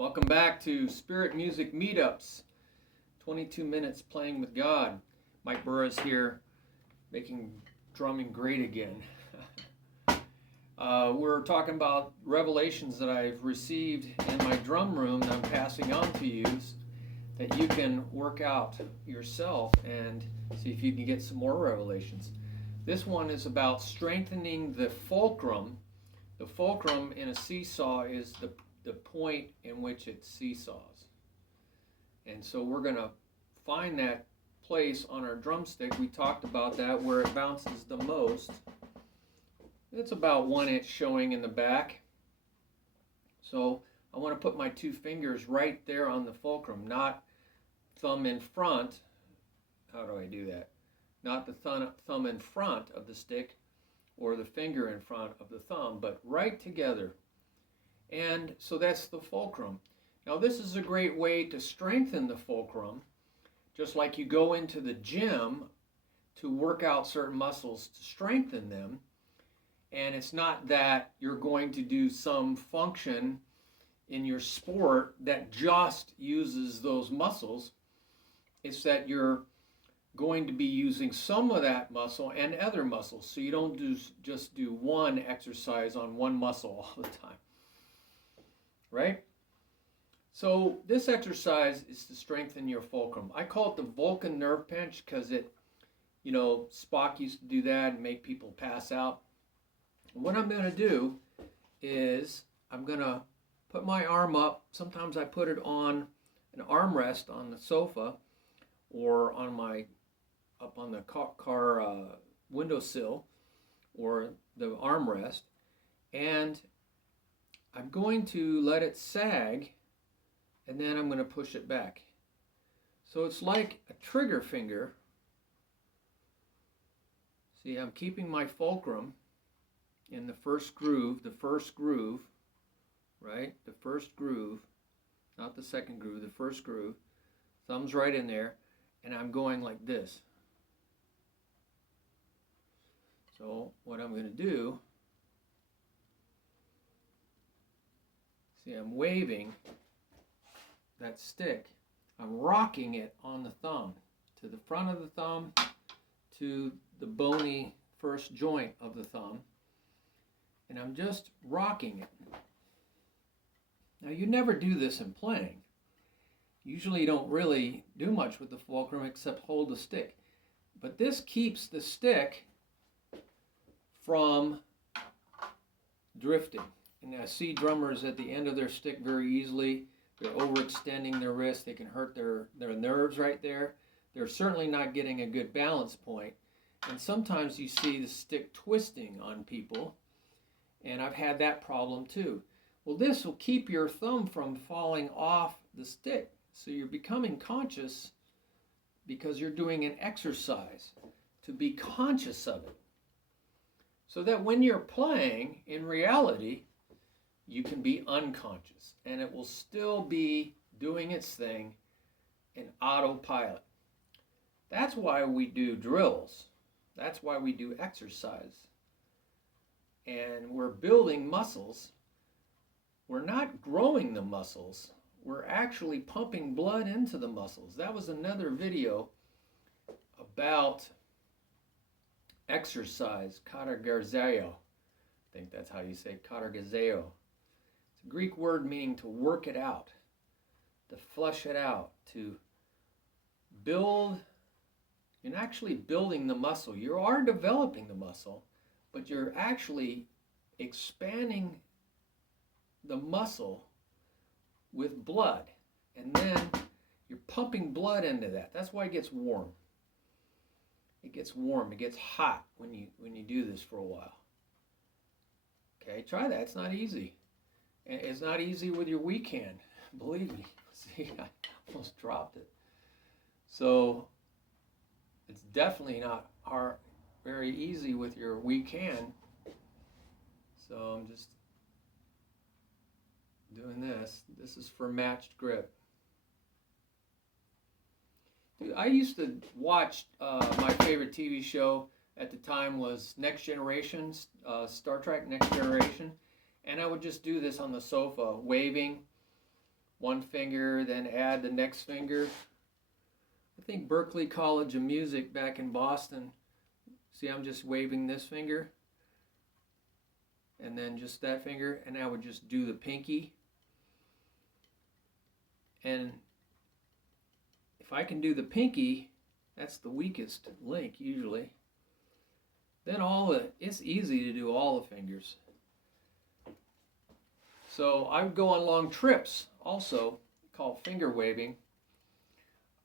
Welcome back to Spirit Music Meetups. 22 minutes playing with God. Mike Burris here, making drumming great again. We're talking about revelations that I've received in my drum room that I'm passing on to you that you can work out yourself and see if you can get some more revelations. This one is about strengthening the fulcrum. The fulcrum in a seesaw is the point in which it seesaws. And so we're going to find that place on our drumstick. We talked about that, where it bounces the most. It's about 1 inch showing in the back. So I want to put my 2 fingers right there on the fulcrum, not thumb in front. How do I do that? Not the thumb in front of the stick or the finger in front of the thumb, but right together. And so that's the fulcrum. Now this is a great way to strengthen the fulcrum, just like you go into the gym to work out certain muscles to strengthen them. And it's not that you're going to do some function in your sport that just uses those muscles. It's that you're going to be using some of that muscle and other muscles. So you don't just do one exercise on one muscle all the time. Right? So this exercise is to strengthen your fulcrum. I call it the Vulcan nerve pinch because Spock used to do that and make people pass out. What I'm going to do is I'm going to put my arm up. Sometimes I put it on an armrest on the sofa or up on the car windowsill or the armrest, and I'm going to let it sag, and then I'm going to push it back. So it's like a trigger finger. See, I'm keeping my fulcrum in the first groove, right? The first groove, not the second groove, the first groove. Thumb's right in there, and I'm going like this. So what I'm going to do, see, I'm waving that stick. I'm rocking it on the thumb, to the front of the thumb, to the bony first joint of the thumb, and I'm just rocking it. Now you never do this in playing. Usually you don't really do much with the fulcrum except hold the stick. But this keeps the stick from drifting. And I see drummers at the end of their stick very easily. They're overextending their wrist. They can hurt their nerves right there. They're certainly not getting a good balance point. And sometimes you see the stick twisting on people. And I've had that problem too. Well, this will keep your thumb from falling off the stick. So you're becoming conscious because you're doing an exercise to be conscious of it. So that when you're playing, in reality, you can be unconscious and it will still be doing its thing in autopilot. That's why we do drills. That's why we do exercise. And we're building muscles. We're not growing the muscles. We're actually pumping blood into the muscles. That was another video about exercise, katargarzeo. I think that's how you say katargarzeo. It's a Greek word meaning to work it out, to flush it out, to build. You're actually building the muscle. You are developing the muscle, but you're actually expanding the muscle with blood. And then you're pumping blood into that. That's why it gets warm. It gets warm. It gets hot when you do this for a while. Okay, try that. It's not easy. It's not easy with your weak hand. Believe me. See, I almost dropped it. So it's definitely not very easy with your weak hand. So I'm just doing this. This is for matched grip. Dude, I used to watch my favorite TV show at the time was Next Generation, Star Trek Next Generation, and I would just do this on the sofa, waving one finger, then add the next finger. I think Berklee College of Music back in Boston, see, I'm just waving this finger and then just that finger, and I would just do the pinky. And if I can do the pinky, that's the weakest link usually, then it's easy to do all the fingers. So I would go on long trips also, called finger waving.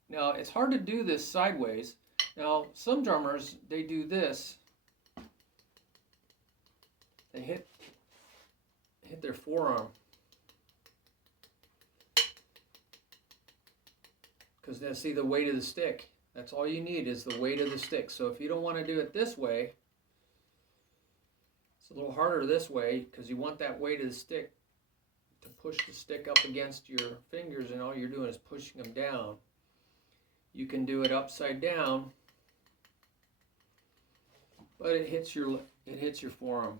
Now it's hard to do this sideways. Now some drummers, they do this. They hit their forearm. Because then see the weight of the stick. That's all you need is the weight of the stick. So if you don't want to do it this way, it's a little harder this way because you want that weight of the stick to push the stick up against your fingers, and all you're doing is pushing them down. You can do it upside down, but it hits your forearm.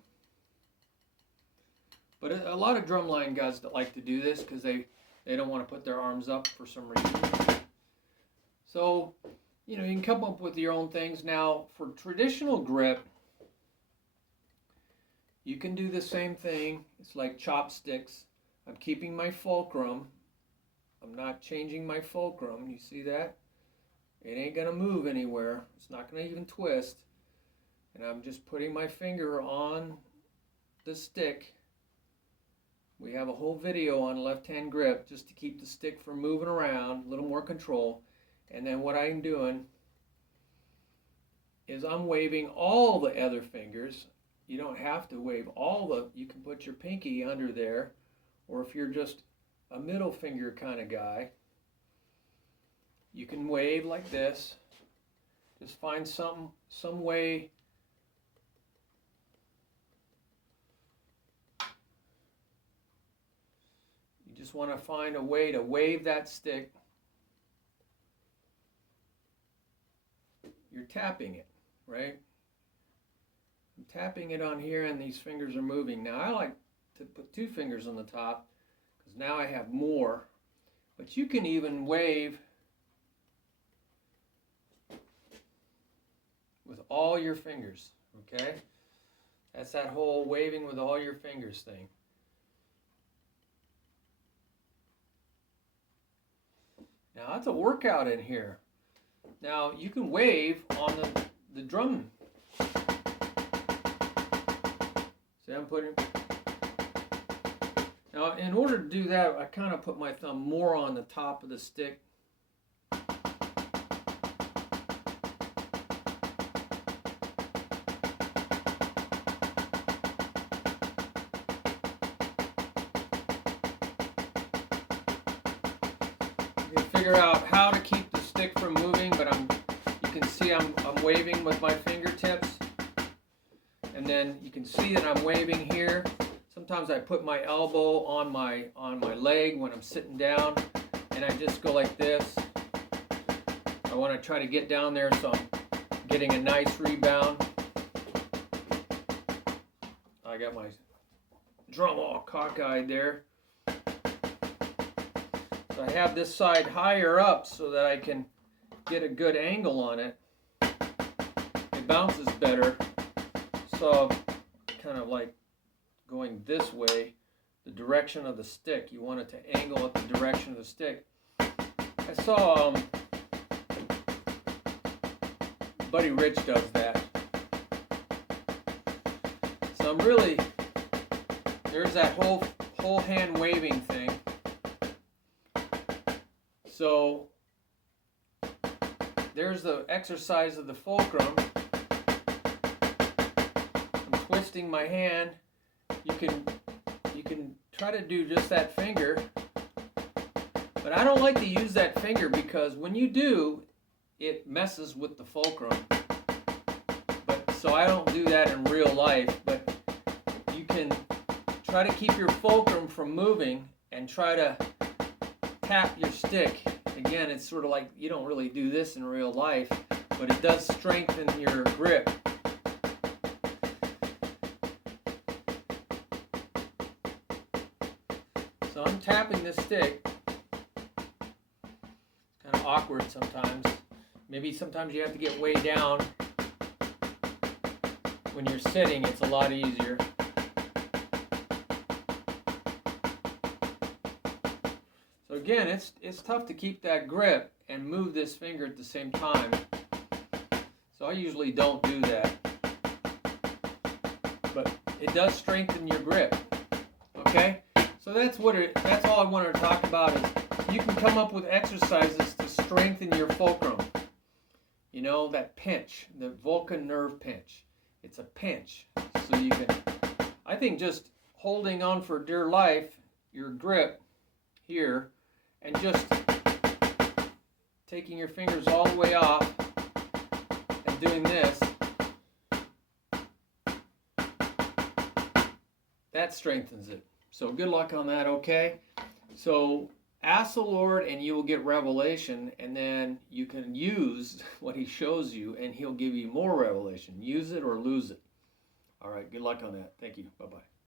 But a lot of drumline guys that like to do this because they don't want to put their arms up for some reason. So, you can come up with your own things. Now, for traditional grip, you can do the same thing. It's like chopsticks. I'm keeping my fulcrum. I'm not changing my fulcrum. You see that? It ain't going to move anywhere. It's not going to even twist. And I'm just putting my finger on the stick. We have a whole video on left-hand grip just to keep the stick from moving around, a little more control. And then what I'm doing is I'm waving all the other fingers. You don't have to wave you can put your pinky under there, or if you're just a middle finger kind of guy, you can wave like this. Just find some way you just want to find a way to wave that stick. You're tapping it, right? I'm tapping it on here and these fingers are moving. Now I like to put two fingers on the top because now I have more. But you can even wave with all your fingers, okay? That's that whole waving with all your fingers thing. Now that's a workout in here. Now you can wave on the drum. See, I'm putting. Now in order to do that, I kind of put my thumb more on the top of the stick. You can figure out how to keep the stick from moving, but you can see I'm waving with my fingertips. And then you can see that I'm waving here. Sometimes I put my elbow on my leg when I'm sitting down, and I just go like this. I want to try to get down there so I'm getting a nice rebound. I got my drum all cockeyed there. So I have this side higher up so that I can get a good angle on it. It bounces better. So kind of like going this way, the direction of the stick. You want it to angle at the direction of the stick. I saw Buddy Rich does that. So I'm really, there's that whole hand waving thing. So there's the exercise of the fulcrum. I'm twisting my hand. You can try to do just that finger, but I don't like to use that finger because when you do, it messes with the fulcrum. So I don't do that in real life, but you can try to keep your fulcrum from moving and try to tap your stick. Again, it's sort of like you don't really do this in real life, but it does strengthen your grip. So I'm tapping this stick. awkward sometimes. Maybe sometimes you have to get way down. When you're sitting, it's a lot easier. So again, it's tough to keep that grip and move this finger at the same time. So I usually don't do that. But it does strengthen your grip. Okay? So that's all I wanted to talk about is you can come up with exercises to strengthen your fulcrum. You know, that pinch, the Vulcan nerve pinch. It's a pinch. So you can, I think just holding on for dear life, your grip here, and just taking your fingers all the way off and doing this, that strengthens it. So good luck on that, okay? So ask the Lord and you will get revelation, and then you can use what he shows you and he'll give you more revelation. Use it or lose it. All right, good luck on that. Thank you. Bye-bye.